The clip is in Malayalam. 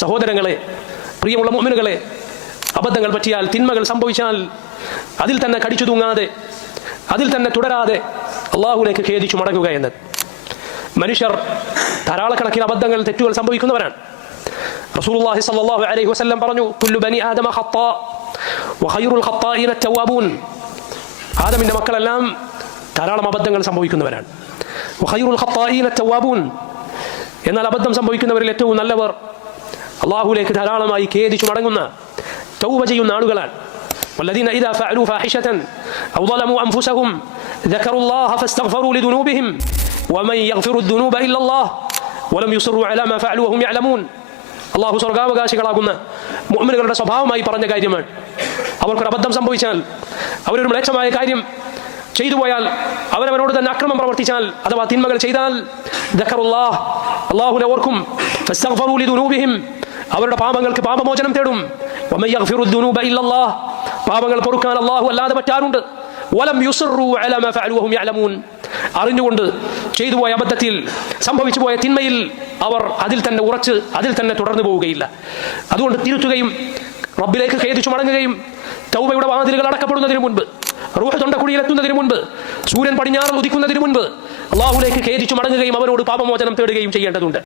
സഹോദരങ്ങളെ, പ്രിയമുള്ള മുഅ്മിനുകളെ, അബദ്ധങ്ങൾ പറ്റിയാൽ, തിന്മകൾ സംഭവിച്ചാൽ അതിൽ തന്നെ കടിച്ചു തൂങ്ങാതെ, അതിൽ തന്നെ തുടരാതെ അള്ളാഹുവിലേക്ക് ഖേദിച്ചു മടങ്ങുക എന്നത്. മനുഷ്യർ ധാരാളക്കണക്കിന് അബദ്ധങ്ങൾ, തെറ്റുകൾ സംഭവിക്കുന്നവരാണ്. റസൂലുള്ളാഹി സ്വല്ലല്ലാഹു അലൈഹി വസല്ലം പറഞ്ഞു, കുല്ലു ബനി ആദമ ഖത്താ വഖൈറുൽ ഖത്താഇന തവ്വാബൂൻ. ആദമിന്റെ മക്കളെല്ലാം ധാരാളം അബദ്ധങ്ങൾ സംഭവിക്കുന്നവരാണ്. വഖൈറുൽ ഖത്താഇന തവ്വാബൂൻ, എന്നാൽ അബദ്ധം സംഭവിക്കുന്നവരിൽ ഏറ്റവും നല്ലവർ അള്ളാഹുവിലേക്ക് ധാരാളമായി ഖേദിച്ചു മടങ്ങുന്ന, തൗബ ചെയ്യുന്ന ആളുകളാണ്. വല്ലദീന ഇദാ ഫഅലൂ ഫാഹിശതൻ ഔ ളലമൂ അൻഫുസഹും ദക്കറുല്ലാഹ ഫസ്തഗ്ഫറൂ ലിദുനൂബിഹിം വമൻ യഗ്ഫിറു ദുനൂബ ഇല്ലല്ലാഹ് വലം യുസിറൂ അലാ മാ ഫഅലൂ വഹും യഅലമൂൻ. അള്ളാഹു സ്വർഗാവകാശികളാകുന്ന മുഅ്മിനുകളുടെ സ്വഭാവമായി പറഞ്ഞ കാര്യമാണ്. അവർക്കൊരു അബദ്ധം സംഭവിച്ചാൽ, അവരൊരു മ്ലേച്ഛമായ കാര്യം ചെയ്തു പോയാൽ, അവരവരോട് തന്നെ അക്രമം പ്രവർത്തിച്ചാൽ, അഥവാ തിന്മകൾ ചെയ്താൽ, ദക്കറുല്ലാഹ്, അള്ളാഹുവിനെ ഓർക്കും, ഫസ്തഗ്ഫറൂ ലിദുനൂബിഹിം, അവരുടെ പാപങ്ങൾക്ക് പാപമോചനം തേടും, വമൻ യഗ്ഫിറു ദുനൂബ ഇല്ലല്ലാഹ്, പാപങ്ങൾ പൊറുക്കാൻ അള്ളാഹു അല്ലാതെ മറ്റാരുണ്ട്, വലം യുസിറൂ അലാ മാ ഫഅലൂ വഹും യഅലമൂൻ, അറിഞ്ഞുകൊണ്ട് ചെയ്തു പോയ അബദ്ധത്തിൽ, സംഭവിച്ചു പോയ തിന്മയിൽ അവർ അതിൽ തന്നെ ഉറച്ച്, അതിൽ തന്നെ തുടർന്നു പോവുകയില്ല. അതുകൊണ്ട് തിരുത്തുകയും റബ്ബിലേക്ക് ഖേദിച്ചു മടങ്ങുകയും, തൗബയുടെ വാതിലുകൾ അടക്കപ്പെടുന്നതിന് മുൻപ്, റൂഹ് തൊണ്ടക്കുഴിയിലെത്തുന്നതിന് മുൻപ്, സൂര്യൻ പടിഞ്ഞാറ് ഉദിക്കുന്നതിന് മുൻപ് അള്ളാഹുവിലേക്ക് ഖേദിച്ചു മടങ്ങുകയും അവനോട് പാപമോചനം തേടുകയും ചെയ്യേണ്ടതുണ്ട്.